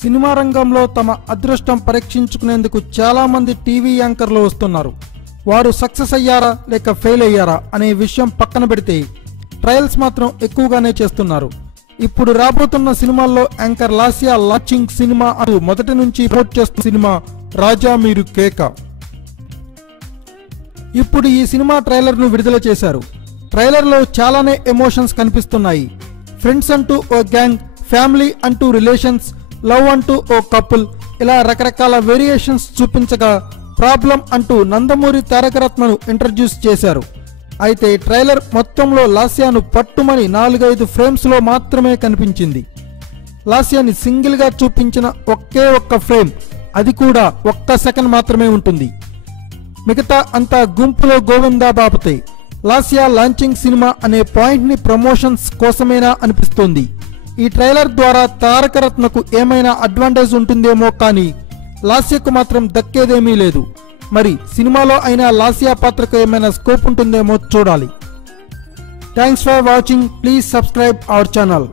Cinema రంగంలో తమ అదృష్టం పరీక్షించుకునేందుకు చాలా మంది టీవీ యాంకర్లు వస్తున్నారు. వారు సక్సెస్ అయ్యారా లేక ఫెయిల్ అయ్యారా అనే విషయం పక్కన పెడితే ట్రయల్స్ మాత్రం ఎక్కువగానే చేస్తున్నారు. ఇప్పుడు రాబోతున్న సినిమాల్లో యాంకర్ లాస్యా లాంచింగ్ సినిమా అంటూ మొదటి నుంచి ప్రమోట్ చేస్తున్న సినిమా రాజా మీరు కేక. ఇప్పుడు ఈ సినిమా ట్రైలర్ ను విడుదల చేశారు. ట్రైలర్ లో చాలానే ఎమోషన్స్ కనిపిస్తున్నాయి. ఫ్రెండ్స్ అంటూ ఓ గ్యాంగ్, ఫ్యామిలీ అంటూ రిలేషన్స్, లవ్ అంటూ ఓ కపుల్, ఇలా రకరకాల వేరియేషన్స్ చూపించగా ప్రాబ్లం అంటూ నందమూరి తారకరత్నను ఇంట్రడ్యూస్ చేశారు. అయితే ట్రైలర్ మొత్తంలో లాస్యాను పట్టుమని 4-5 ఫ్రేమ్స్ లో మాత్రమే కనిపించింది. లాస్యాని సింగిల్ గా చూపించిన ఒకే ఒక్క ఫ్రేమ్, అది కూడా 1 సెకండ్ మాత్రమే ఉంటుంది. మిగతా అంతా గుంపులో గోవిందా బాబుతే. లాస్యా లాంచింగ్ సినిమా అనే పాయింట్ ని ప్రమోషన్స్ కోసమేనా అనిపిస్తోంది. ఈ ట్రైలర్ ద్వారా తారకరత్నకు ఏమైనా అడ్వాంటేజ్ ఉంటుందేమో కానీ లాస్యకు మాత్రం దక్కేదేమీ లేదు. మరి సినిమాలో అయినా లాస్యా పాత్రకు ఏమైనా స్కోప్ ఉంటుందేమో చూడాలి. Thanks for watching. Please subscribe our channel.